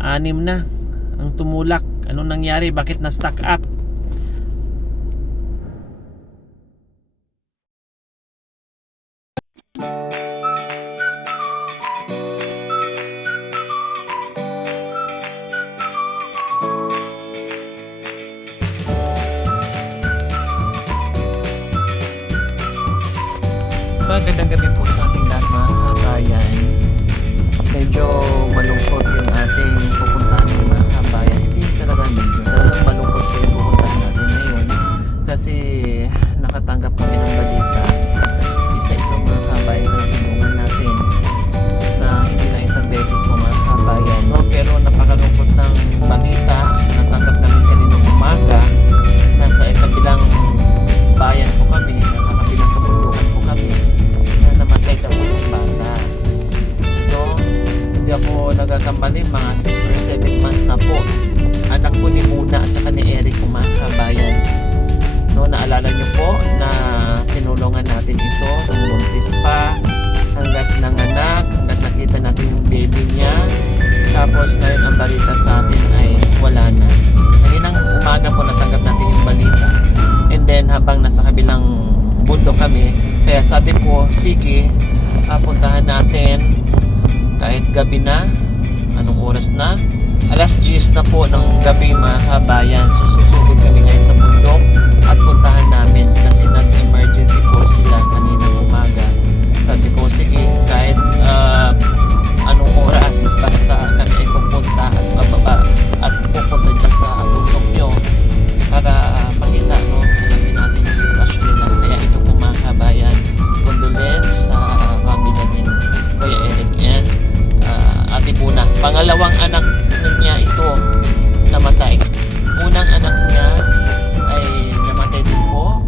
6 na ang tumulak. Anong nangyari? Bakit na-stuck up? Magandang gabi po sa ating lahat mga kabayan. Medyo malungkot yung ating pupuntahan mga kabayan. Hindi talagang malungkot po yung pupuntahan natin ngayon. Kasi nakatanggap kami ng balita. Isa ito mga kabayan sa natulungan natin. Na hindi na isang beses po mga kabayan. No? Pero napakalungkot ng balita. Natanggap namin kaninang umaga. Nasa kabilang bayan po kami. Nasa kabilang kabundukan po kami. Namatay daw po yung bata. No? Hindi ako nagakamali, mga 6 or 7 months na po. Anak po ni Muna at saka ni Eric kung mga kabayan. No, naalala niyo po na tinulungan natin ito nung buntis pa, hanggat nanganak, hanggat nakita natin yung baby niya. Tapos ngayon ang balita sa atin ay wala na. Ngayon umaga po natanggap natin yung balita. And then habang nasa kabilang bundok kami, kaya sabi ko, sige, puntahan natin kahit gabi na. Anong oras na? Alas 10 na po ng gabi mga kabayan. Susugod kami ngayon sa bundok at puntahan namin kasi nag-emergency po sila kaninang umaga. Sabi ko, sige, kahit anong oras, basta kami ay pupunta at bababa at pupunta dyan sa bundok nyo para makita, no? Alamin natin yung sitwasyon nila. Kaya ito po mga kabayan, condolence sa pamilya ni Kuya Eric and Ate Puna. Pangalawang anak niya ito namatay. Unang anak niya ay namatay din po,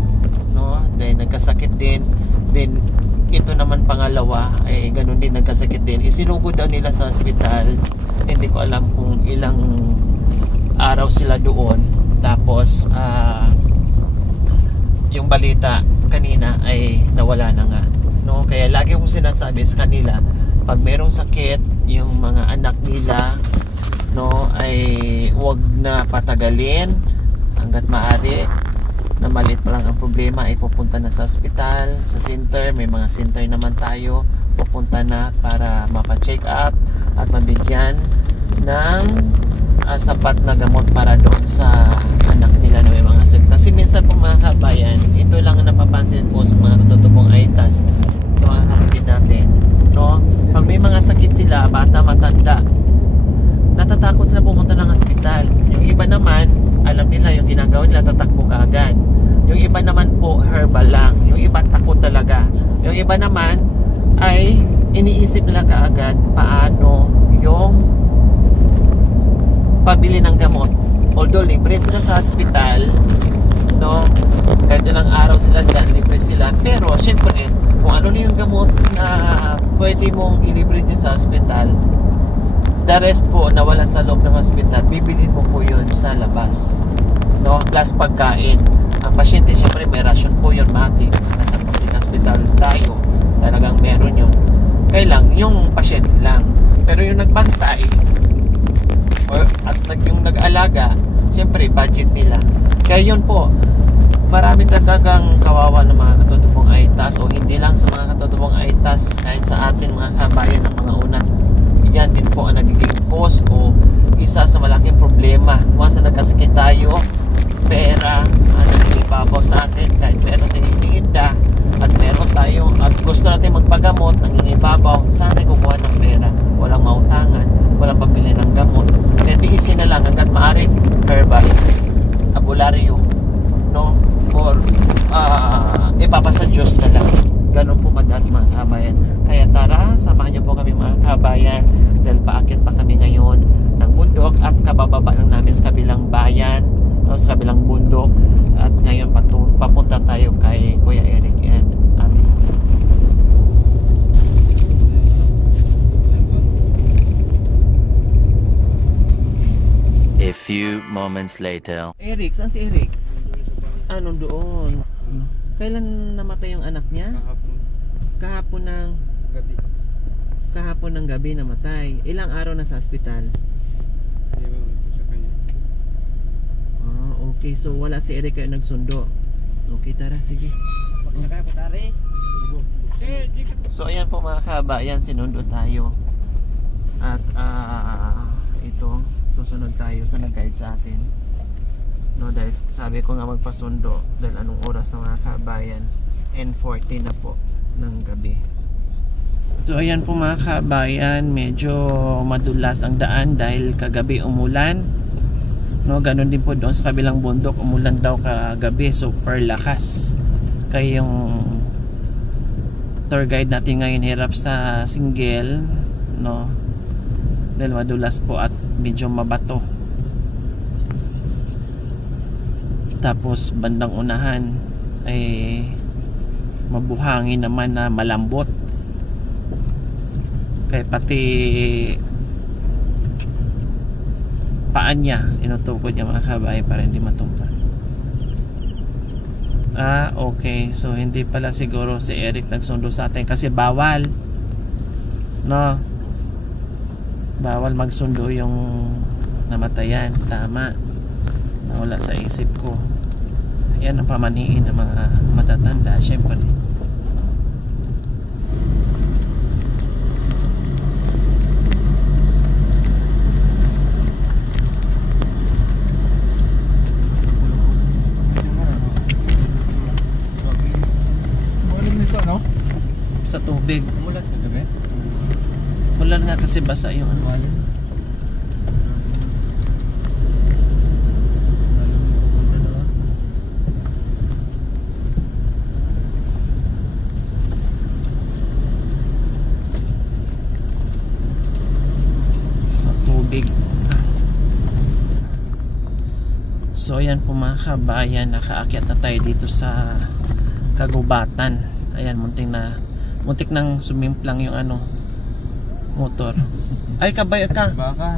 no? Dahil nagkasakit din. Then ito naman pangalawa ay ganun din, nagkasakit din. Isinugod daw nila sa ospital. Hindi ko alam kung ilang araw sila doon. Tapos yung balita kanina ay nawala na nga, no? Kaya lagi kong sinasabi sa kanila, pag merong sakit yung mga anak nila, no, ay huwag na patagalin hanggat maaari. Na maliit pa lang ang problema ay pupunta na sa ospital, sa center. May mga center naman tayo, pupunta na para mapa-check up at mabigyan ng sapat na gamot para doon sa anak nila na may mga sakit. Kasi minsan po mga kabayan, ito lang ang napapansin po sa mga katutubong aitas, sa mga kapatid natin, no? Pag may mga sakit sila, bata, matanda, natatakot sila pumunta ng ospital. Yung iba naman, alam nila yung ginagawa nila, tatakbo kaagad. Yung iba naman po, herbal lang. Yung iba takot talaga. Yung iba naman ay iniisip nila kaagad paano yung pabili ng gamot. Although libre sila sa hospital, no? Kahit ilang araw sila dyan, libre sila. Pero syempre, kung ano na yung gamot na pwede mong ilibre din sa hospital, the rest po na wala sa loob ng hospital, bibilhin mo po yun sa labas, no? Plus pagkain. Ang pasyente syempre may rasyon po yun, mati. Nasa public hospital tayo, talagang meron yun. Kailang yung pasyente lang. Pero yung nagbantay at yung nag-alaga, siyempre budget nila. Kaya yun po, marami talagang kawawa ng mga katutubong aitas, o hindi lang sa mga katutubong aitas, kahit sa atin mga kabayan ng mga unat. Yan din po ang nagiging cause o isa sa malaking problema. Once na nagkasakit tayo, pera ang nagiging sa atin. Kahit meron tayong iniinda at meron tayo at gusto natin magpagamot, nangingibabaw, sana kukuha ng pera. Walang mautangan, walang pabili ng gamot. Kaya tiisin na lang hanggat maaari, herbal, abularyo, no? Or ipapasa Diyos na lang. Ganun po madalas mga kabayan. Kaya tara, samahan niyo po kami mga kabayan dahil paakit pa kami ngayon ng bundok at kabababa lang namin sa kabilang bayan, no, sa kabilang bundok. At ngayon papunta tayo kay Kuya Eric and Ate. A few moments later. Eric, saan si Eric? Ano doon? Kailan namatay yung anak niya? Kahapon ng gabi. Kahapon ng gabi namatay. Ilang araw na sa ospital? Okay, so wala si Eric kayo nagsundo. Okay, tara, sige. So ayan po mga kabayan, sinundo tayo. At ito, susunod tayo sa nag-guide sa atin. No, dahil sabi ko nga magpasundo dahil anong oras na mga kabayan, 10:40 na po ng gabi. So ayan po mga kabayan, medyo madulas ang daan dahil kagabi umulan. No, ganun din po doon sa kabilang bundok, umulan daw kagabi, super lakas. Kaya yung tour guide natin ngayon hirap sa single, no, dahil madulas po at medyo mabato. Tapos bandang unahan ay mabuhangin naman na malambot, kaya pati paan niya inutukod niya mga kabayan para hindi matumpa. Okay, so hindi pala siguro si Eric nagsundo sa atin kasi bawal, no, bawal magsundo yung namatayan. Tama, nawala sa isip ko. Yan ang pamanhiin ng mga matatanda syempre. Sa tubig. Umulan ka gabi? Ulan nga kasi basa yung ano. Sa tubig. So ayan po mga kabayan, nakaakyat na tayo dito sa kagubatan. Ayan, muntik nang sumimplang yung ano, motor. Ay, kabay ka. Baka.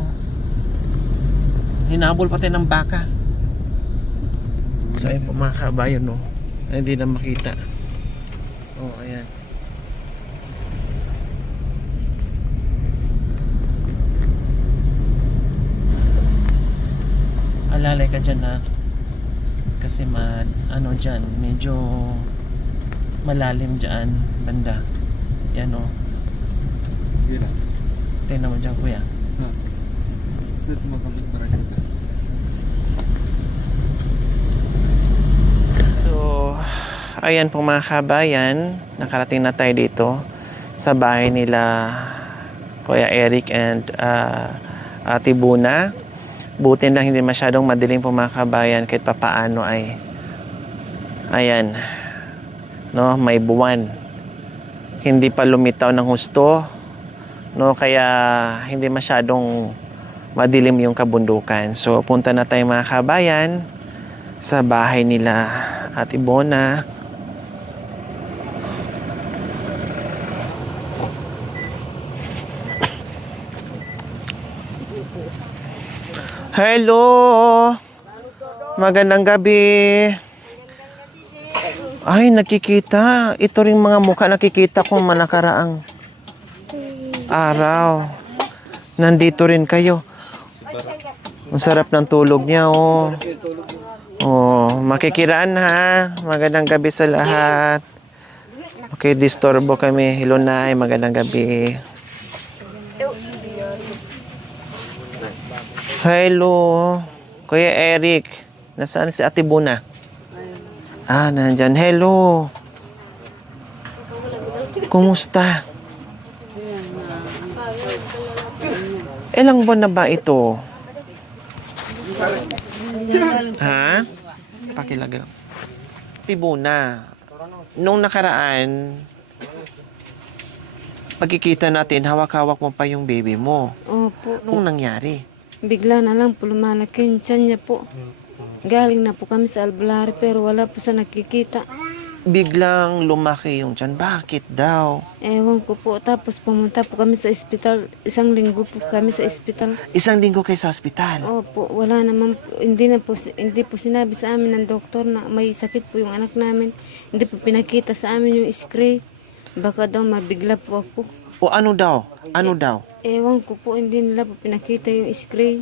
Hinabol pati ng baka. So ayun po mga kabayan, no. Ay, hindi na makita. Oh, ayan. Alalay ka dyan ha. Kasi ano dyan, medyo malalim dyan banda. Yan o. Gila. Tingnan mo dyan kuya. Set mo kami para dito. So ayan po mga kabayan, nakarating na tayo dito sa bahay nila Kuya Eric and Ate Buna. Buti lang hindi masyadong madilim po mga kabayan, kahit papaano ay ayan, no, may buwan, hindi pa lumitaw ng husto, no, kaya hindi masyadong madilim yung kabundukan. So punta na tayo mga kabayan sa bahay nila Ate Bona. Hello, magandang gabi. Ay, nakikita. Ito rin mga mukha nakikita kong manakaraang araw. Nandito rin kayo. Ang sarap ng tulog niya, oh. Oh, makikiraan ha. Magandang gabi sa lahat. Okay, disturbo kami. Hello, Nay. Magandang gabi. Hello, Kuya Eric. Nasaan si Ate Buna? Nandyan. Hello. Kumusta? Ilang buwan na ba ito? Ha? Pakilagay. Ate Buna, nung nakaraan, pagkikita natin, hawak-hawak mo pa yung baby mo. Opo. Nung nangyari? Bigla na lang po lumalaki yung tiyan niya po. Galing na po kami sa albularyo pero wala po sa nakikita. Biglang lumaki yung tiyan. Bakit daw? Ewan ko po. Tapos pumunta po kami sa ospital. 1 linggo po kami sa ospital. 1 linggo kayo sa ospital. Opo, wala naman po. Hindi po sinabi sa amin ng doktor na may sakit po yung anak namin. Hindi po pinakita sa amin yung screen. Baka daw mabigla po ako. O ano daw? Ano daw? Ewan ko po, hindi nila po pinakita yung screen.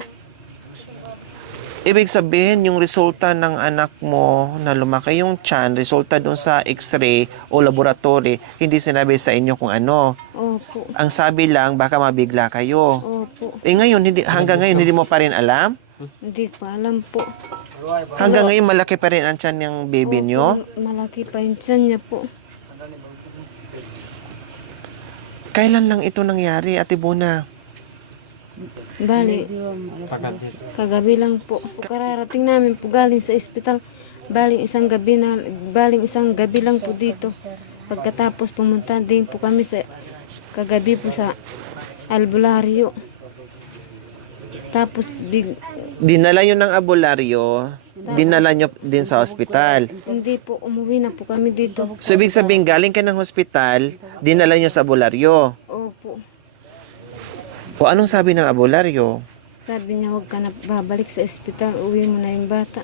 Ibig sabihin, yung resulta ng anak mo na lumaki yung tiyan, resulta doon sa x-ray o laboratory, hindi sinabi sa inyo kung ano. Opo. Ang sabi lang, baka mabigla kayo. Opo. Ngayon, hanggang ngayon, hindi mo pa rin alam? Hindi ko alam po. Hanggang ngayon, malaki pa rin ang tiyan ng baby nyo? Opo, malaki pa yung tiyan niya po. Kailan lang ito nangyari, Ate Bona? Bali, kagabi lang po. Kararating namin po galing sa ospital. Baling isang gabi lang po dito. Pagkatapos pumunta din po kami sa kagabi po sa albularyo. Tapos Dinala yun ng albularyo, dinala nyo din sa ospital. hindi po, umuwi na po kami dito. So, ibig sabihin, galing ka ng hospital, dinala nyo sa albularyo. Opo. O anong sabi ng albularyo? Sabi niya, huwag ka na babalik sa ospital, uwi mo na yung bata.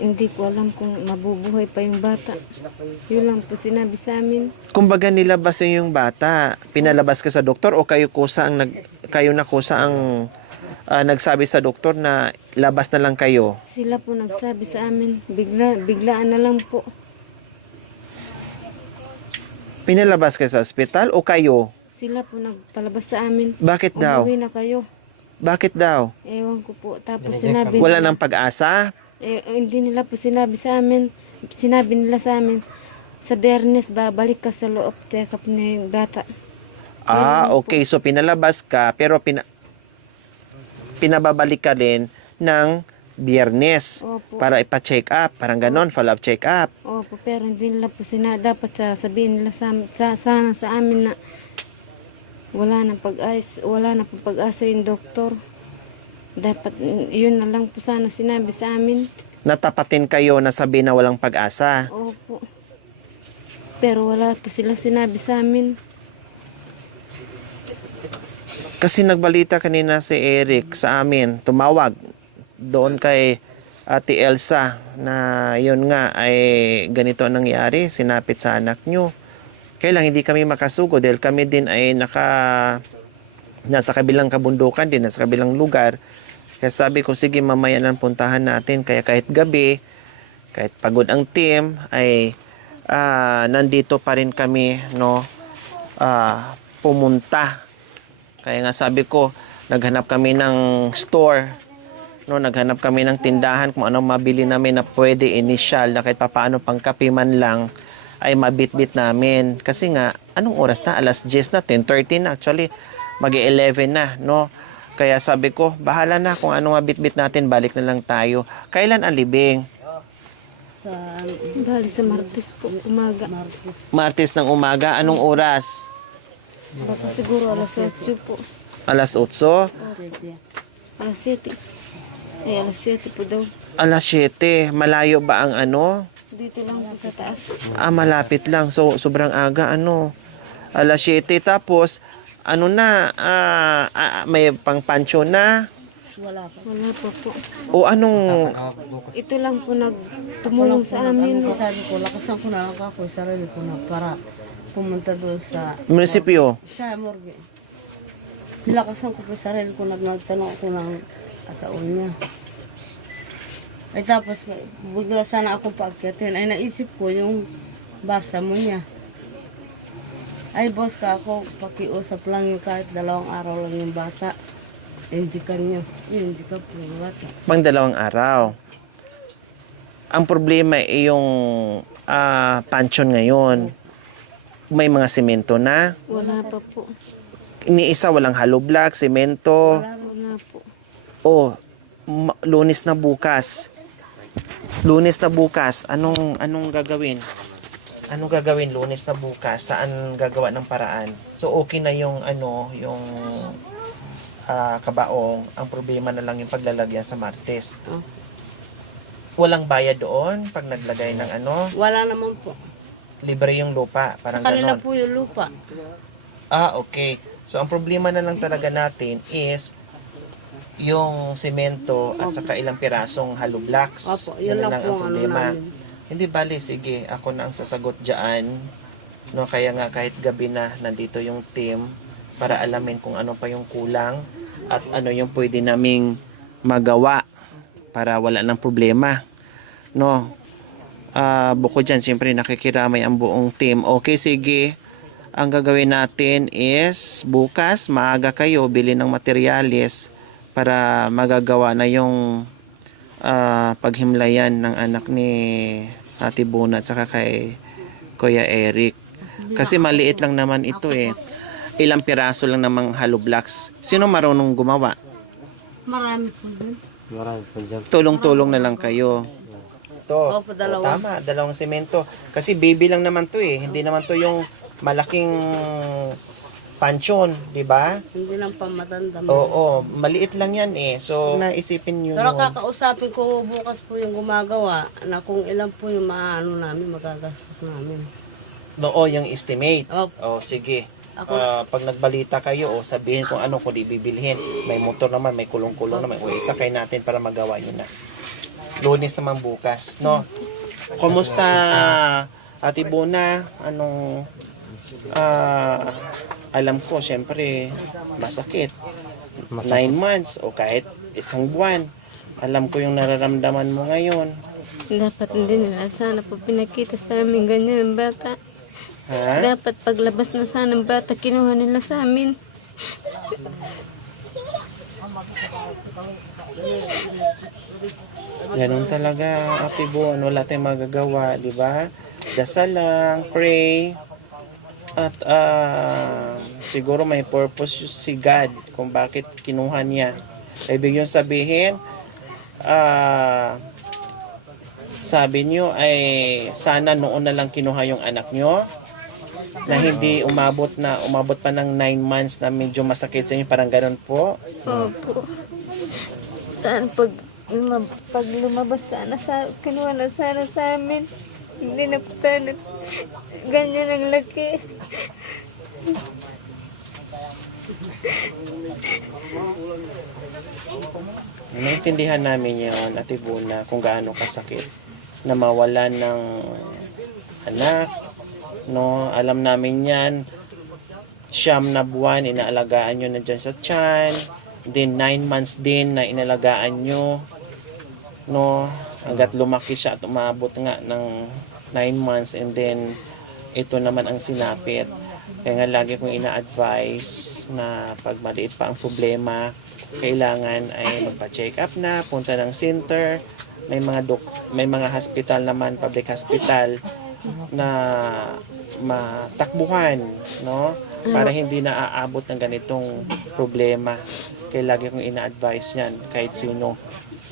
Hindi ko alam kung mabubuhay pa yung bata. Yun lang po sinabi sa amin. Kumbaga nilabas nyo yung bata, pinalabas ka sa doktor o kayo na kusa ang nagsabi sa doktor na labas na lang kayo? Sila po nagsabi sa amin, biglaan na lang po. Pinalabas ka sa ospital o kayo? Sila po nagpalabas sa amin. Bakit daw? Umuwi na kayo. Bakit daw? Ewan ko po. Tapos sinabi Wala nila, nang pag-asa? hindi nila po sinabi sa amin. Sinabi nila sa amin, sa Biyernes babalik ka sa loob, check-up na yung bata. Okay. So, pinalabas ka, pero pinababalik ka rin ng Biyernes Opo. para ipa-check up. Parang ganon, follow-up check up. Opo, pero hindi nila po dapat sabihin nila sana sa amin na wala na pag-asa yung doktor. Dapat yun na lang po sana sinabi sa amin. Natapatin kayo na sabi na walang pag-asa. Opo. Pero wala po sila sinabi sa amin. Kasi nagbalita kanina si Eric sa amin, tumawag doon kay Ate Elsa na yun nga ay ganito ang nangyari, sinapit sa anak nyo. Kaya lang hindi kami makasugo dahil kami din ay nasa kabilang kabundukan din, nasa kabilang lugar. Kaya sabi ko, sige mamaya lang puntahan natin. Kaya kahit gabi, kahit pagod ang team, ay nandito pa rin kami pumunta. Kaya nga sabi ko, naghanap kami ng store, naghanap kami ng tindahan kung anong mabili namin na pwede initial na kahit papaano pang kape man lang ay mabitbit namin. Kasi nga, anong oras na? Alas 10 na, 10:30 na. Actually, mag-11 na, no? Kaya sabi ko, bahala na kung anong mabitbit natin, balik na lang tayo. Kailan ang libing? Bali sa Martes po, umaga. Martes ng umaga. Anong oras? Baka siguro alas 8 po. Alas 8? Alas 7. Alas 7 po daw. Alas 7. Malayo ba ang ano? Dito lang po sa taas. Malapit lang. So, sobrang aga, Alas 7. Tapos, may pang-pancho na? Wala pa po. O anong... Ito lang po nagtumulong sa amin. Sabi ko, lakasan ko na lang ako, sarili ko na para pumunta doon sa munisipyo? sa morgue. Nilakasan ko po sarili ko, nagtanong ako ng kataon niya. Ay tapos, bigla sana akong paakyatin. Ay naisip ko yung basa mo niya. Ay boss ka ako, pakiusap lang yung kahit 2 araw lang yung bata. Indikan nyo. Indika po yung bata. Pang 2 araw. Ang problema ay yung pansyon ngayon. May mga semento na. Wala pa po. Iniisa walang hollow block, semento. Wala po. Lunes na bukas. Lunes na bukas, anong gagawin? Anong gagawin Lunes na bukas? Saan gagawa ng paraan? So okay na yung kabaong. Ang problema na lang yung paglalagyan sa Martes. Walang bayad doon pag naglagay ng Wala naman po. libre yung lupa, parang Sa kanila ganon. po yung lupa. Okay. So ang problema na lang talaga natin is yung semento at saka ilang pirasong hollow blocks. Opo, yun lang po ang namin. Hindi bali, sige, ako na ang sasagot dyan. No, kaya nga kahit gabi na nandito yung team para alamin kung ano pa yung kulang at ano yung pwede naming magawa. para wala ng problema, no? Bukod dyan, siyempre nakikiramay ang buong team. Okay, sige. Ang gagawin natin is bukas, maaga kayo, bili ng materyales para magagawa na yung paghimlayan ng anak ni Ate Buna at saka kay Kuya Eric. Kasi maliit lang naman ito eh. Ilang piraso lang namang hollow blocks. Sino marunong gumawa? Marami po dun. Tulong-tulong na lang kayo. To, Opo, dalawa. tama, dalawang semento. Kasi baby lang naman to eh. Hindi naman to yung malaking pansyon, di ba? Hindi lang pamatanda. Oo, maliit lang yan eh. So, naisipin nyo. Pero kakausapin ko bukas po yung gumagawa na kung ilan po yung maano namin, magagastos namin. Oo, yung estimate. Opo. Sige. Ako, Pag nagbalita kayo, sabihin kung ano kung bibilhin. May motor naman, may kulong-kulong naman. O isakay natin para magawa nyo na. Lunes naman bukas, no? Kumusta, Ate Buna? Anong, alam ko, syempre, masakit. 9 months o kahit isang buwan. Alam ko yung nararamdaman mo ngayon. Dapat hindi nila sana po pinakita sa amin ganyan ang bata. Ha? Dapat paglabas na sana ng bata, kinuha nila sa amin. Ganun talaga, Ate Bon. Wala tayong magagawa, di ba? Dasal lang, pray. At siguro may purpose si God kung bakit kinuha niya. Ibig yung sabihin, sabi niyo ay sana noon na lang kinuha yung anak niyo na hindi umabot pa ng 9 months na medyo masakit sa inyo, parang ganun po. Opo. Saan pag lumabas sana kinuha na sana sa amin. Hindi na po sana ganyan ang laki. Naintindihan namin yun, Ate Buna, kung gaano kasakit na mawalan ng anak, no? Alam namin yan, 9 na buwan, inaalagaan nyo na dyan sa tiyan, then 9 months din na inalagaan nyo, no? Hanggat lumaki siya at umabot nga ng 9 months, and then ito naman ang sinapit. Kaya nga lagi kong ina-advise na pag maliit pa ang problema, kailangan ay magpa-check up na, punta ng center, may mga hospital naman, public hospital na matakbuhan, no? Para hindi na aabot ng ganitong problema. Kaya lagi kong ina-advise yan kahit sino.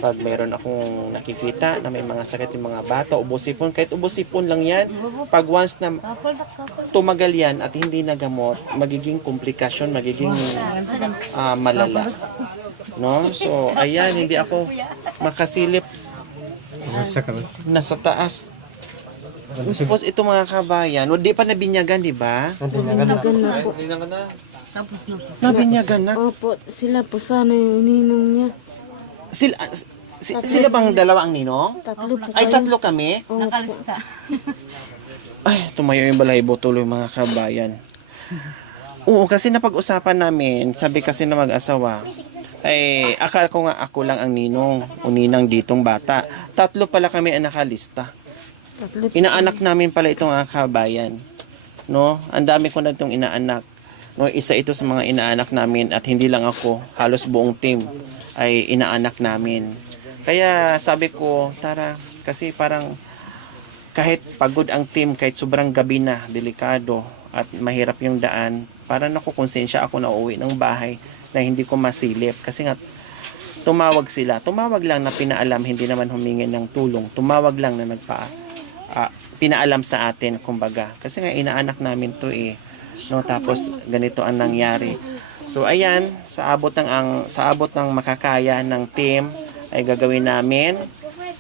Pag mayroon akong nakikita na may mga sakit yung mga bata, ubosipon, kahit ubosipon lang yan, pag once na tumagal yan at hindi nagamot, magiging komplikasyon, magiging malala. No? So, ayan, hindi ako makasilip. Nasa taas. Tapos ito mga kabayan, di pa nabinyagan, di ba? Nabinyagan na po. tapos na po. Nabinyagan na. Opo, sila po sana yung ininong niya. Sila bang dalawa ang ninong? Tatlo po Ay, kayo. tatlo kami? Opo. Nakalista. Ay, tumayo yung balahibo tuloy mga kabayan. Oo, kasi napag-usapan namin, sabi kasi na mag-asawa, ay akala ko nga ako lang ang ninong o ninang ditong bata. Tatlo pala kami ang nakalista. Tatlo po. Inaanak namin pala itong mga kabayan. No? Ang dami ko na itong inaanak. No, isa ito sa mga inaanak namin at hindi lang ako, halos buong team ay inaanak namin. Kaya sabi ko, tara, kasi parang kahit pagod ang team, kahit sobrang gabi na, delikado at mahirap yung daan, parang nakukonsensya ako na uuwi ng bahay na hindi ko masilip. Kasi nga, tumawag sila. Tumawag lang na pinaalam, hindi naman humingi ng tulong. Tumawag lang na pinaalam sa atin, kumbaga. Kasi nga, inaanak namin to eh. No, tapos, ganito ang nangyari. So, ayan, sa abot ng makakaya ng team, ay gagawin namin,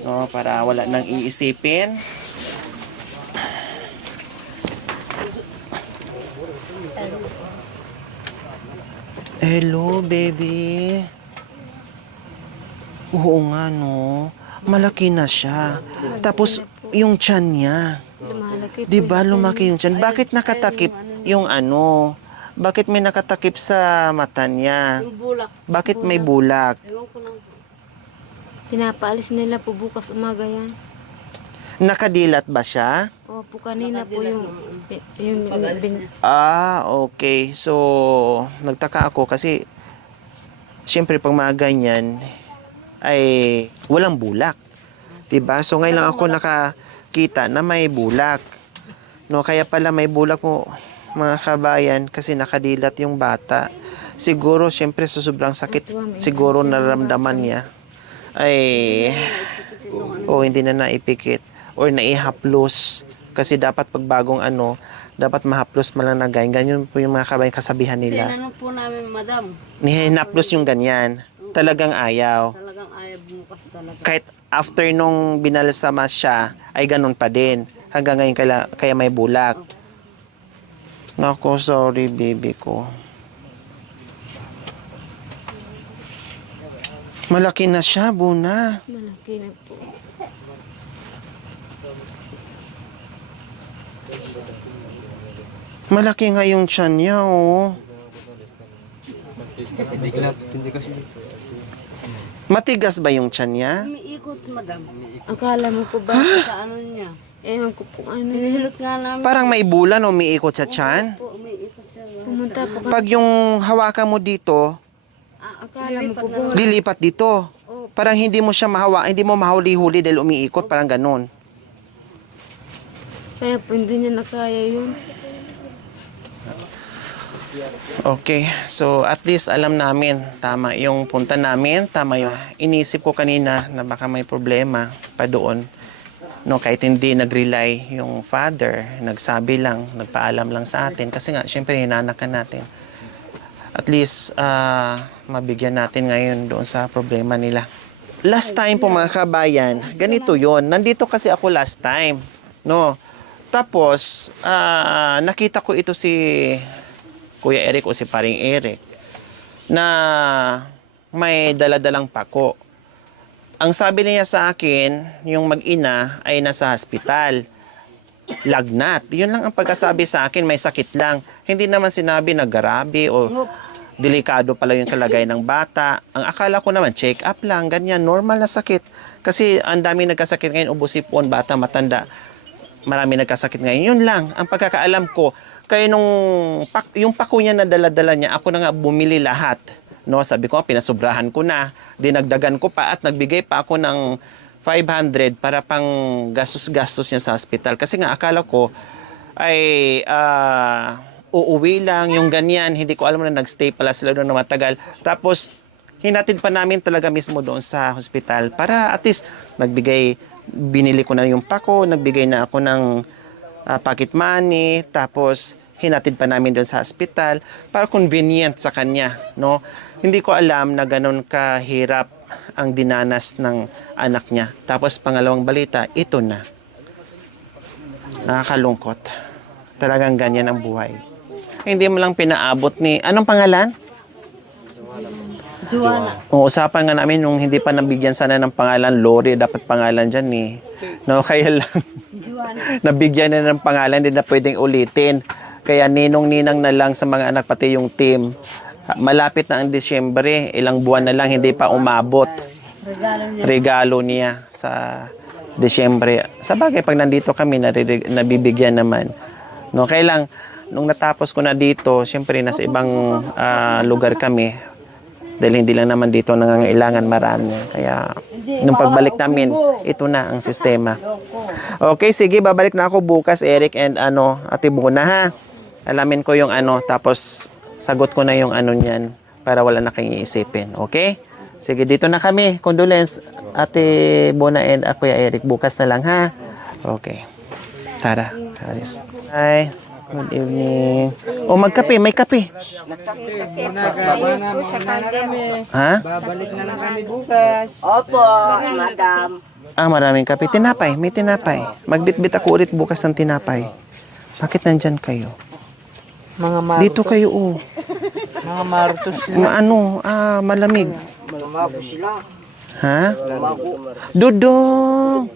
no, para wala nang iisipin. Hello, baby. Oo nga, no. Malaki na siya. Tapos, yung tiyan niya. Lumalaki po. Di ba lumaki yung tiyan? Bakit nakatakip yung ano? Bakit may nakatakip sa mata niya? Yung bulak. Bakit may bulak? Ewan ko lang. Pinapaalis nila po bukas umaga yan. Nakadilat ba siya? Opo, kanina po yung Okay. So, nagtaka ako kasi siyempre pag mga ganyan ay walang bulak. 'Di ba? So ngayon lang ako nakakita na may bulak. No, kaya pala may bulak mo mga kabayan kasi nakadilat yung bata. Siguro siyempre sa sobrang sakit siguro nararamdaman niya ay hindi na naipikit or naihaplos kasi dapat pag bagong dapat mahaplos man lang na ganyan. Ganyan po yung mga kabayan kasabihan nila. Tinanong po namin, madam. Nihinaplos yung ganyan. Talagang ayaw. Talagang ayaw bukas talaga. Kahit after nung binalsama siya, ay ganun pa din. Hanggang ngayon kaya may bulak. Nako, sorry baby ko. Malaki na siya, Buna. malaki na po. Malaki nga yung tiyan niya, oh. Hindi kasi. Matigas ba yung tiyan niya? Umiikot, madam. Akala mo po ba? Sa ano niya. Ewan ko po ano. Hinihilot nga namin. Parang may bulan o umiikot sa tiyan. Po, umiikot siya. Pumunta po kami. Pag yung hawakan mo dito, Akala mo po ba? lilipat dito. Parang hindi mo siya hindi mo mahuli-huli dahil umiikot, parang ganun. Kaya po hindi niya nakaya yun. Okay, so at least alam namin, tama yung punta namin, tama yung inisip ko kanina na baka may problema pa doon. No, kahit hindi nag-rely yung father, nagsabi lang, nagpaalam lang sa atin. Kasi nga, syempre, hinanakan natin. At least, mabigyan natin ngayon doon sa problema nila. Last time po mga kabayan, ganito yon. Nandito kasi ako last time. No? Tapos, nakita ko ito si Kuya Eric o si Paring Eric na may daladalang pako. Ang sabi niya sa akin, yung mag-ina ay nasa hospital. Lagnat. Yun lang ang pagkasabi sa akin, may sakit lang. Hindi naman sinabi na garabi o delikado pala yung kalagay ng bata. Ang akala ko naman, check up lang, ganyan, normal na sakit. Kasi ang dami nagkasakit ngayon, ubo-sipon, bata, matanda. Marami nagkasakit ngayon. Yun lang, ang pagkakaalam ko. Kaya yung pako niya na dala-dala niya, ako na nga bumili lahat. No, sabi ko, pinasobrahan ko na. Dinagdagan ko pa at nagbigay pa ako ng 500 para pang gastos-gastos niya sa hospital. Kasi nga akala ko ay uuwi lang yung ganyan. Hindi ko alam na nagstay pala sila doon na matagal. Tapos hinatid pa namin talaga mismo doon sa hospital para at least binili ko na yung pako, nagbigay na ako ng pocket money, tapos hinatid pa namin doon sa hospital para convenient sa kanya, no? Hindi ko alam na ganun kahirap ang dinanas ng anak niya. Tapos pangalawang balita, ito na. Nakakalungkot. Talagang ganyan ang buhay. Hindi mo lang pinaabot ni... Anong pangalan? Juana. Usapan nga namin nung hindi pa nabigyan sana ng pangalan, Lori, dapat pangalan dyan eh. No, kaya lang nabigyan na ng pangalan, hindi na pwedeng ulitin. Kaya ninong-ninang na lang sa mga anak, pati yung team. Malapit na ang Disyembre, ilang buwan na lang, hindi pa umabot. Regalo niya sa Disyembre. Sa bagay, pag nandito kami, nabibigyan naman. No, kaya lang, nung natapos ko na dito, siyempre nasa ibang lugar kami. Dahil hindi lang naman dito nangangailangan marami. Kaya, nung pagbalik namin, ito na ang sistema. Okay, sige, babalik na ako bukas, Eric, and Ate Buna, ha? Alamin ko yung tapos sagot ko na yung niyan para wala na kayong iisipin. Okay? Sige, dito na kami. Condolence, Ate Buna and Kuya Eric. Bukas na lang, ha? Okay. Tara, Karis. Hi. Good evening. O, magkape. May kape. Ha? Babalik na lang kami bukas. Opo, madam. Maraming kape. Tinapay. May tinapay. Magbitbit ako ulit bukas ng tinapay. Bakit nandyan kayo? Mga Dito kayo, oh. Mga marutos. Malamig. Malamago sila. Ha? Dudong!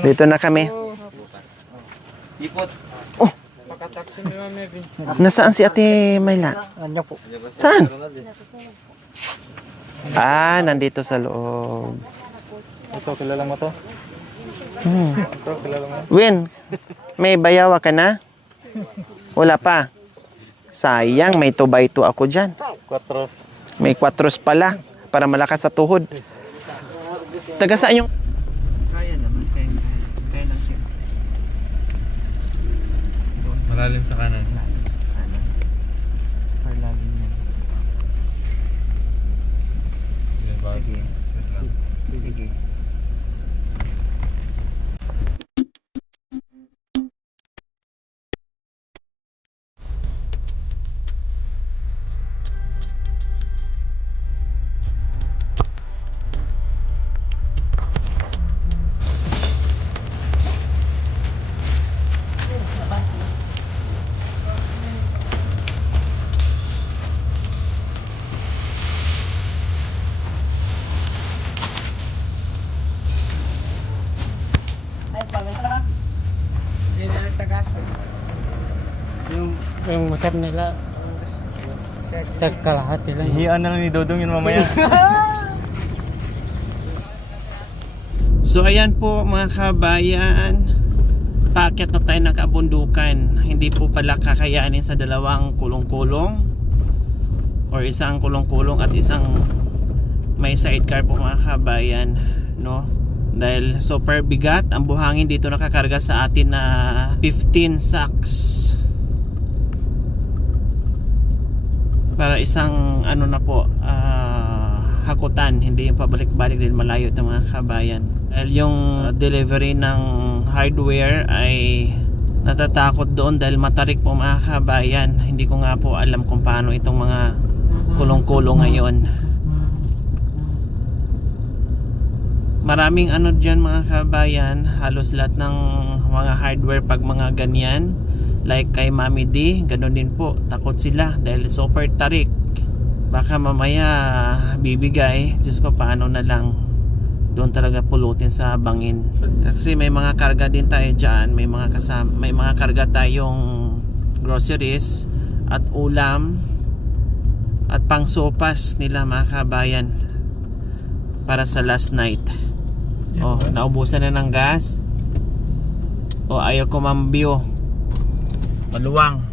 Dito na kami. Ipot. Oh! Nasaan si Ate Mayla? Ano po? Saan? Ah, nandito sa loob. Ito, kilala mo to? Ito, kilala mo? Win, may bayawa ka na? Wala pa. Sayang, may 2x2 ako dyan. 4. May 4 pala, para malakas sa tuhod. Taga saan yung... Kaya naman, kaya lang siya. Malalim sa kanan. Super lalim yan. Sige. Sige. Yung motor nila, kalahati lang. Hihiyan na lang ni Dodong yun mamaya. So ayan po mga kabayan, paakyat na tayo ng kabundukan. Hindi po pala kakayanin sa dalawang kulong-kulong or isang kulong-kulong at isang may sidecar po mga kabayan, no? Dahil super bigat ang buhangin dito, nakakarga sa atin na 15 sacks para isang ano na po, hakutan, hindi yung pabalik-balik din malayo ito mga kabayan. Dahil yung delivery ng hardware ay natatakot doon dahil matarik po mga kabayan. Hindi ko nga po alam kung paano itong mga kulong-kulong ngayon. Maraming ano dyan mga kabayan, halos lahat ng mga hardware pag mga ganyan, like kay Mami D, ganun din po, takot sila dahil super tarik. Baka mamaya bibigay, Diyos ko paano na lang, doon talaga pulutin sa bangin. Kasi may mga karga din tayo dyan, may mga karga tayong groceries at ulam at pang sopas nila mga kabayan para sa last night. Oh, naubusan na ng gas. Oh, ayaw ko mambio. Maluwang.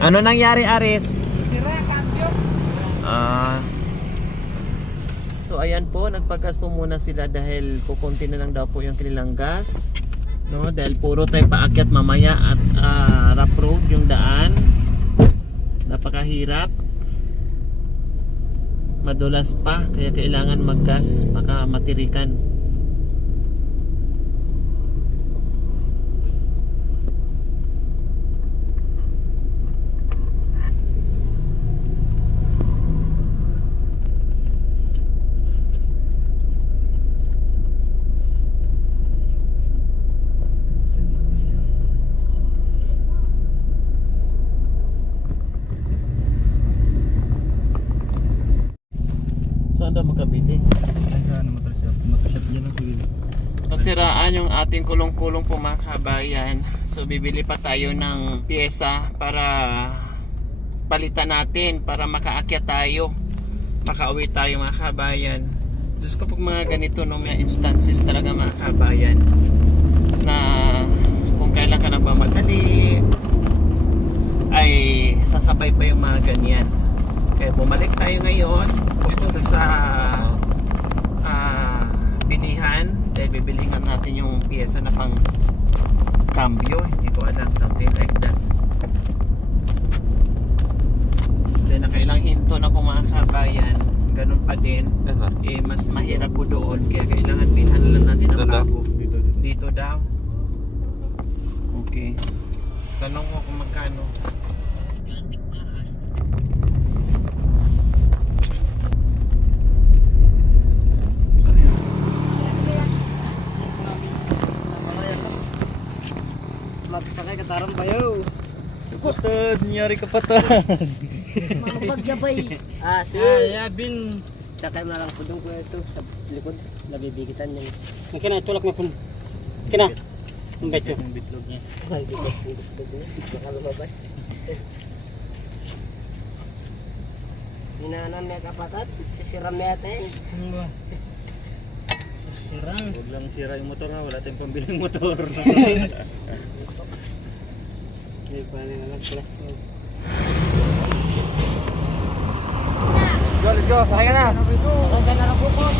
Ano nangyari, Aris? Sira, cambio. So ayan po, nagpaggas po muna sila dahil kukunti na lang daw po yung kanilang gas. No, dahil puro tayo paakyat mamaya at rough road yung daan. Napakahirap. Madulas pa, kaya kailangan maggas baka matirikan. Saan daw makabili? Motor shop dyan lang siguro. Nasiraan yung ating kulong-kulong po mga kabayan. So bibili pa tayo ng pyesa para palitan natin, para makaakyat tayo, makauwi tayo mga kabayan. Diyos ko, pag mga ganito no, may instances talaga mga kabayan na kung kailan ka nagmamadali ay sasabay pa yung mga ganyan. Kaya bumalik tayo ngayon, pupunta sa bilihan dahil bibilihan natin yung pyesa na pang cambio, hindi ko alam, something like that. Dahil nakailang hinto na po mga kabayan, ganun pa din, mas mahirap po doon, kaya kailangan bilhan lang natin ang bago. Dito daw. Okay, tanong mo kung magkano. Sakay katarang bayo. Kapatid, nyari kapatid. Mga pagyabay. Bin. Sakay mo na lang pudong ko ito sa likod. Nabibigitan niya. Kina tulak na kun. Kina. Yung bitlog niya. Baka lumabas. Hinahanap niya kapatat, sisiram niya ate. Sirang. Huwag lang sira yung motor ha, wala tayong pambiling motor. Hindi pa rin alam class. Let's go, sakay ka na. Okay na po po.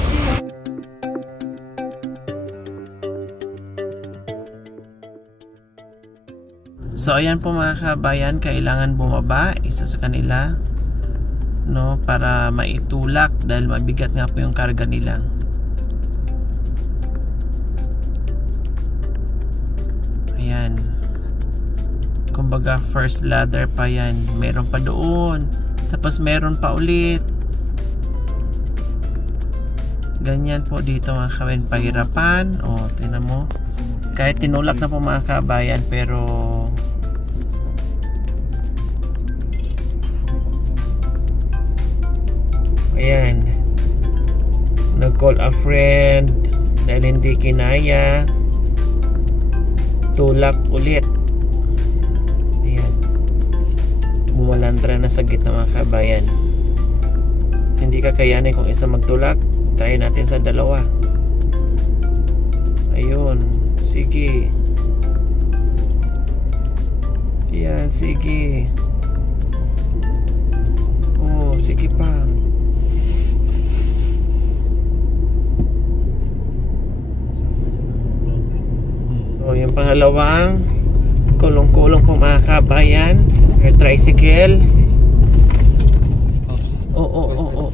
So ayan po mga kabayan, kailangan bumaba isa sa kanila, no, para maitulak dahil mabigat nga po yung karga nila. Ayan. Kumbaga first ladder pa yan. Meron pa doon. Tapos meron pa ulit. Ganyan po dito mga kabayan, pahirapan. O, tingnan mo. Kahit tinulak na po mga kabayan, pero ayan, nag-call a friend dahil hindi kinaya, tulak ulit. Ayan, bumalandra na sa gitna mga kabayan. Hindi kakayanin kung isa magtulak, try natin sa dalawa. Ayun, sige. Ayan, sige. Oh, sige pa. So, yung pangalawang kulong-kulong po mga kabayan, or tricycle. Oo,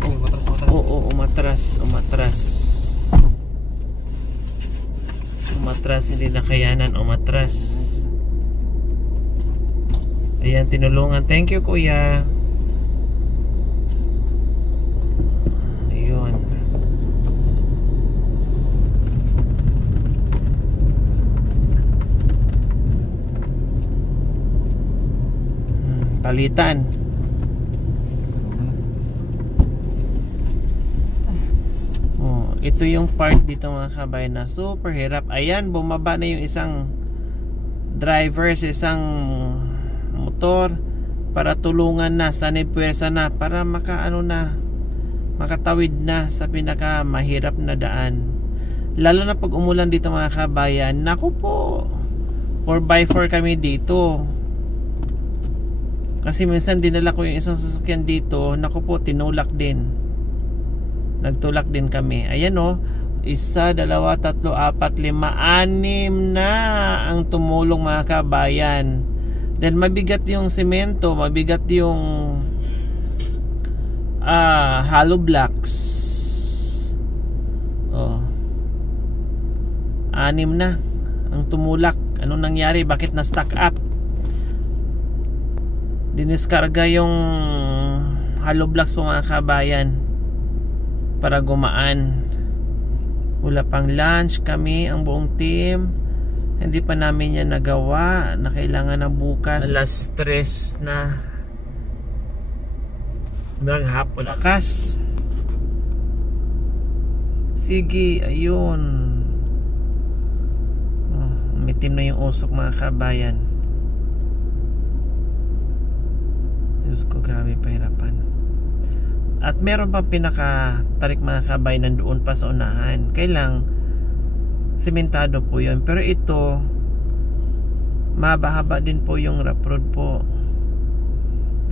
umatras. Umatras, hindi nakayanan, umatras. Ayan, tinulungan. Thank you, kuya. Ayun. Palitan. Oh, ito yung part dito mga kabayan na super hirap. Ayan, bumaba na yung isang driver sa isang motor para tulungan na, sanay puwersa na para makatawid na sa pinaka mahirap na daan. Lalo na pag umulan dito mga kabayan. Naku po, 4x4 kami dito. Kasi minsan dinala ko yung isang sasakyan dito, naku po, tinulak din. Nagtulak din kami. Ayan o, 1, 2, 3, 4, 5, 6 na ang tumulong mga kabayan. Dahil mabigat yung semento, mabigat yung hollow blocks. Oh. 6 na ang tumulak. Anong nangyari? Bakit na-stack up? Diniskarga yung hollow blocks po mga kabayan para gumaan. Wala pang lunch kami, ang buong team. Hindi pa namin yan nagawa na kailangan na bukas. Alas 3 na ng hapon. Lakas. Sige, ayun. Oh, umitim na yung usok mga kabayan. Diyos ko, grabe pahirapan. At meron pa pinakatarik mga kabay nandoon pa sa unahan. Kailang sementado po yun. Pero ito, mahaba-haba din po yung rough road po.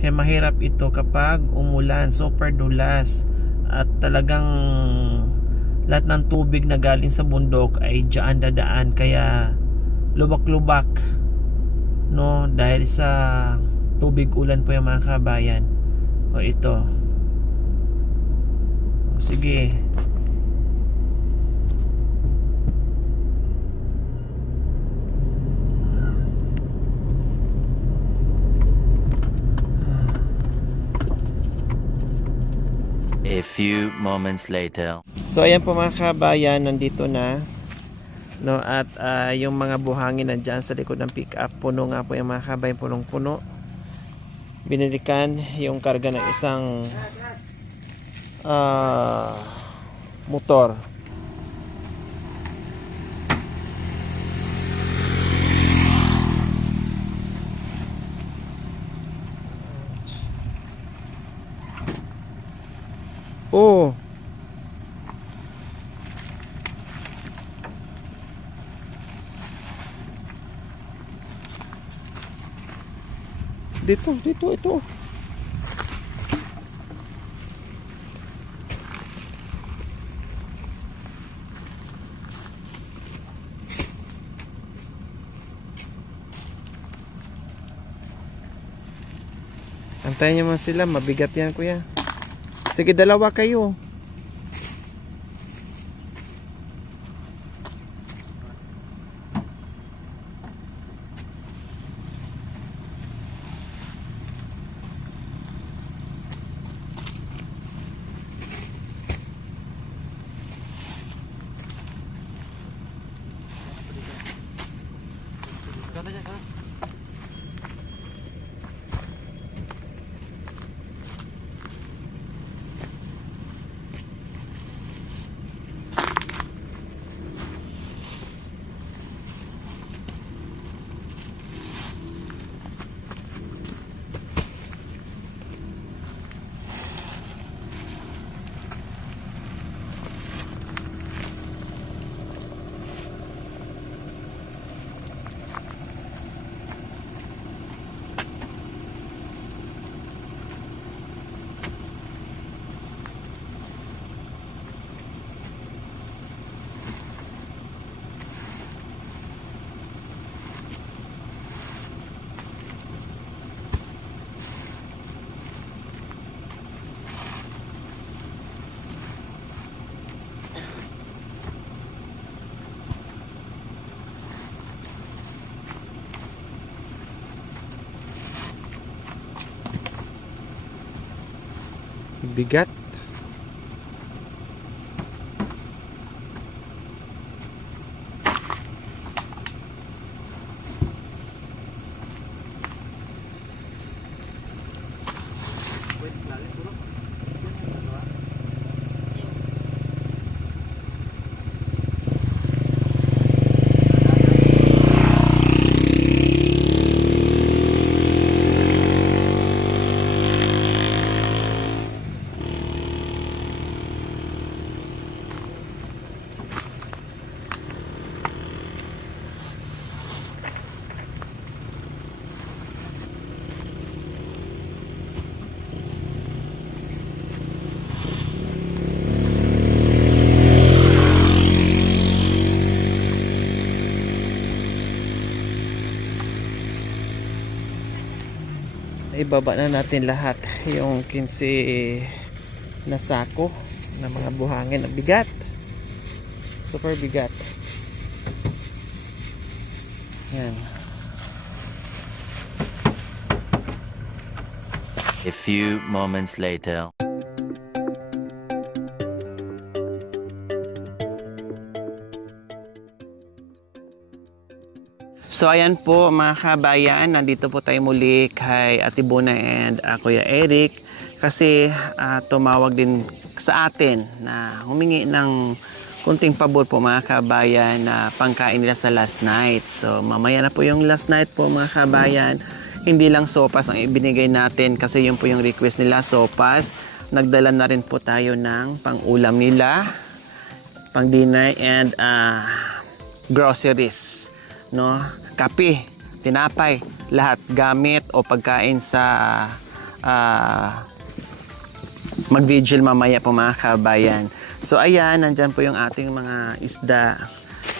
Kaya mahirap ito kapag umulan, super dulas. At talagang lahat ng tubig na galing sa bundok ay dyan dadaan. Kaya lubak-lubak, no? Dahil sa tubig ulan po yung mga kabayan. O ito. O, sige. A few moments later. So ayan po mga kabayan, nandito na, no, at yung mga buhangin nandiyan sa likod ng pick up. Puno nga po yung mga kabayan, punong-puno. Binilikan yung karga ng isang motor. Oo. Dito, ito. Antayin niyo man sila, mabigat yan kuya. Sige, dalawa kayo. Bigat. Ibaba na natin lahat yung 15 na sako ng mga buhangin na bigat, super bigat. Yan. A few moments later. So ayan po mga kabayan, nandito po tayo muli kay Ate Bona and Kuya Eric kasi tumawag din sa atin na humingi ng kunting pabor po mga kabayan na pangkain nila sa last night. So mamaya na po yung last night po mga kabayan. Hindi lang sopas ang ibinigay natin kasi yun po yung request nila, sopas. Nagdala na rin po tayo ng pang-ulam nila, pang-dinner and groceries, no? Kape, tinapay, lahat gamit o pagkain sa mag-vigil mamaya po mga kabayan. So ayan, nandyan po yung ating mga isda.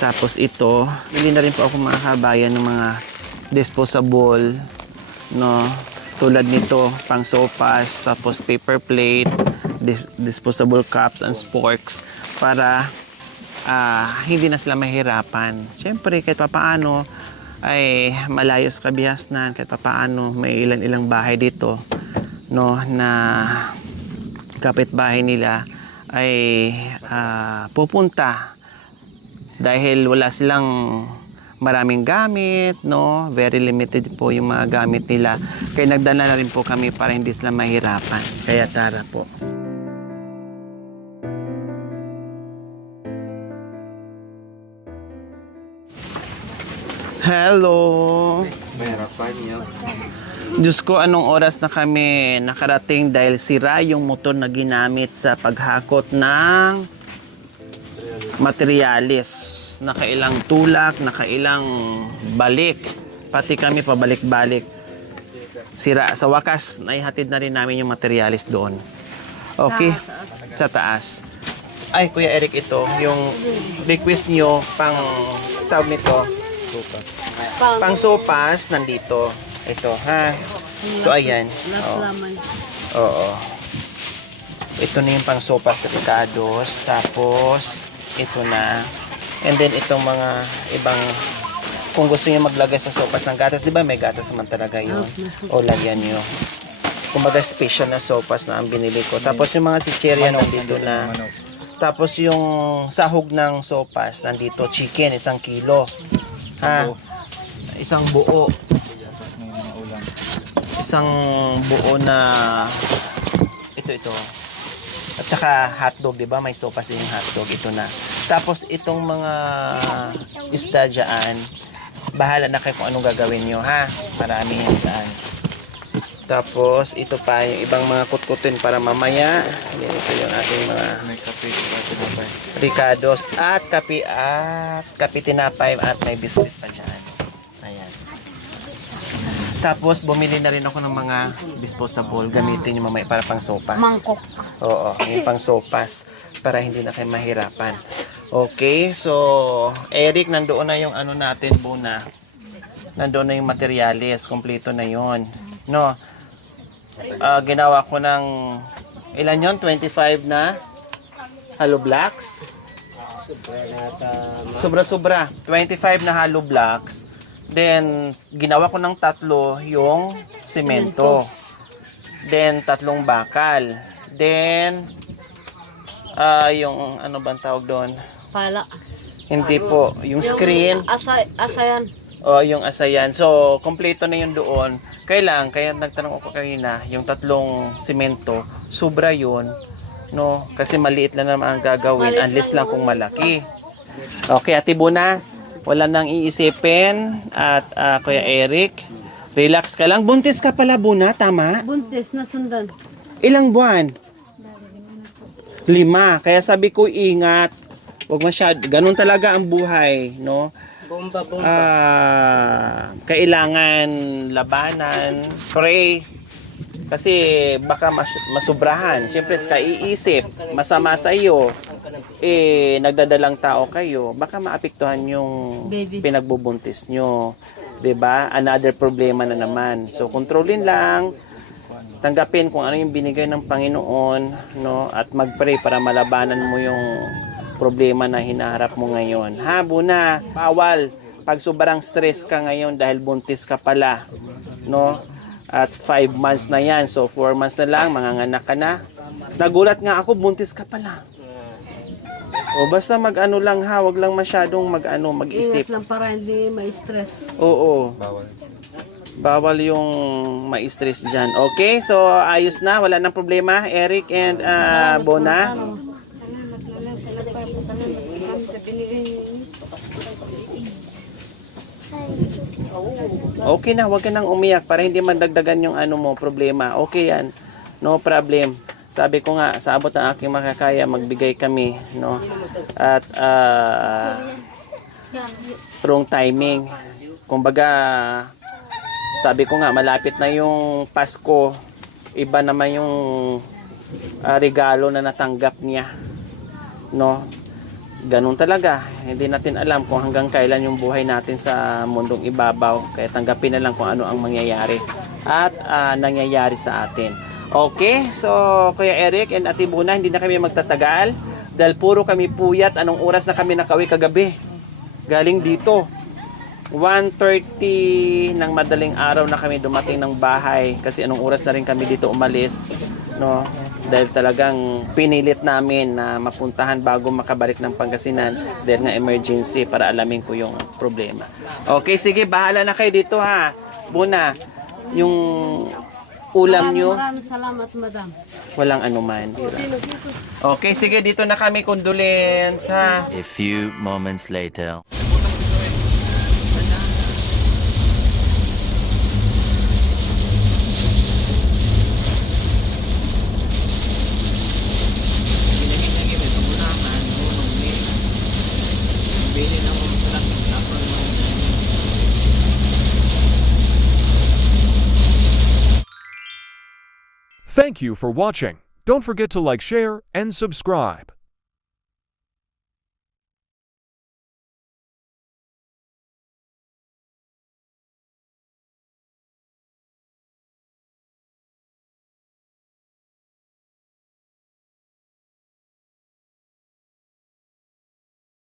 Tapos ito, bili na rin po ako mga kabayan ng mga disposable, no? Tulad nito, pang sopas, tapos paper plate, disposable cups and sporks para hindi na sila mahirapan. Siyempre, kahit papaano ay malayo sa kabihasnan, kahit papaano may ilang bahay dito, no, na kapitbahay nila ay pupunta dahil wala silang maraming gamit, no, very limited po yung mga gamit nila. Kaya nagdala na rin po kami para hindi sila mahirapan. Kaya tara po. Hello. Diyos ko, anong oras na kami nakarating dahil sira yung motor na ginamit sa paghakot ng materialis. Nakailang tulak, nakailang balik. Pati kami pabalik-balik. Sira. Sa wakas, naihatid na rin namin yung materialis doon. Okay. Sa taas. Ay, Kuya Eric, ito. Yung request nyo pang tawag nito. Pang sopas, nandito. Ito, ha? So, ayan. Oh. Laman. Oo. Ito na yung pang sopas na picados. Tapos, ito na. And then, itong mga ibang, kung gusto nyo maglagay sa sopas ng gatas, di ba may gatas naman talaga yun? O lagyan nyo. Kumbaga, special na sopas na ang binili ko. Tapos, yung mga chichirya nandito na. Tapos, yung sahog ng sopas, nandito. Chicken, 1 kilo. Ha? Isang buo. May mga ulam. Isang buo na ito. At saka hotdog, 'di ba? May sopas din yung hotdog, ito na. Tapos itong mga isda diyan, bahala na kayo kung anong gagawin nyo, ha? Marami yan dyan. Tapos ito pa yung ibang mga kutkutin para mamaya. Ito yung ating mga May kape, tinapay. ricados at kape tinapay at may biscuit pa dyan. Ayan. Tapos bumili na rin ako ng mga disposable. Gamitin yung mamaya para pang sopas. Mangkok. Oo, yung pang sopas para hindi na kayo mahirapan. Okay, so Eric, nandoon na yung ano natin, Buna. Nandoon na yung materialis, kompleto na yon. No. Ginawa ko ng ilan yon? 25 na hollow blocks. Sobra-sobra. 25 na hollow blocks. Then, ginawa ko ng 3 yung semento. Then, 3 bakal. Then, yung ano bang tawag doon? Pala. Hindi po. Yung screen. Asayan. O, yung asayan. So, kompleto na yun doon. Kaya nagtanong ako kanina, yung 3 semento, sobra yun. No? Kasi maliit lang naman ang gagawin. Maliit Unless lang lang kung malaki. Okay, Ate Buna. Wala nang iisipin. At Kuya Eric, relax ka lang. Buntis ka pala, Buna. Tama? Buntis na sundan. Ilang buwan? 5. Kaya sabi ko, ingat. Huwag masyado. Ganun talaga ang buhay, no? Bomba. Kailangan labanan, pray. Kasi baka masubrahan. Siyempre, sa iisip, masama sa iyo, nagdadalang tao kayo, baka maapektuhan yung Baby. pinagbubuntis nyo. 'Di ba? Another problema na naman. So, kontrolin lang, tanggapin kung ano yung binigay ng Panginoon, no? At mag-pray para malabanan mo yung problema na hinaharap mo ngayon. Ha, Buna, bawal pag sobrang stress ka ngayon dahil buntis ka pala, no? At 5 months na yan. So, 4 months na lang, manganganak ka na. Nagulat nga ako, buntis ka pala. O, basta mag-ano lang ha, wag lang masyadong mag-isip. Ingat lang para hindi ma-stress. Oo, Bawal. bawal yung ma-stress dyan. Okay, so ayos na, wala nang problema, Eric and Bona. Okay na, wag ka nang umiyak para hindi mandagdagan yung ano mo, problema. Okay yan, no problem. Sabi ko nga, sa abot ng aking makakaya, magbigay kami, no? At wrong timing. Kumbaga, sabi ko nga, malapit na yung Pasko. Iba naman yung regalo na natanggap niya, no? Ganun talaga. Hindi natin alam kung hanggang kailan yung buhay natin sa mundong ibabaw. Kaya tanggapin na lang kung ano ang mangyayari at nangyayari sa atin. Okay, so Kuya Eric and Ate Buna, hindi na kami magtatagal dahil puro kami puyat. Anong oras na kami nakauwi kagabi? Galing dito. 1:30 ng madaling araw na kami dumating ng bahay kasi anong oras na rin kami dito umalis, no? Dahil talagang pinilit namin na mapuntahan bago makabalik ng Pangasinan dahil nga emergency para alamin ko yung problema. Okay, sige, bahala na kayo dito ha. Buna, yung ulam nyo, Maraming salamat, madam. walang anuman. Okay, sige, dito na kami, condolence ha. A few moments later. Thank you for watching. Don't forget to like, share, and subscribe.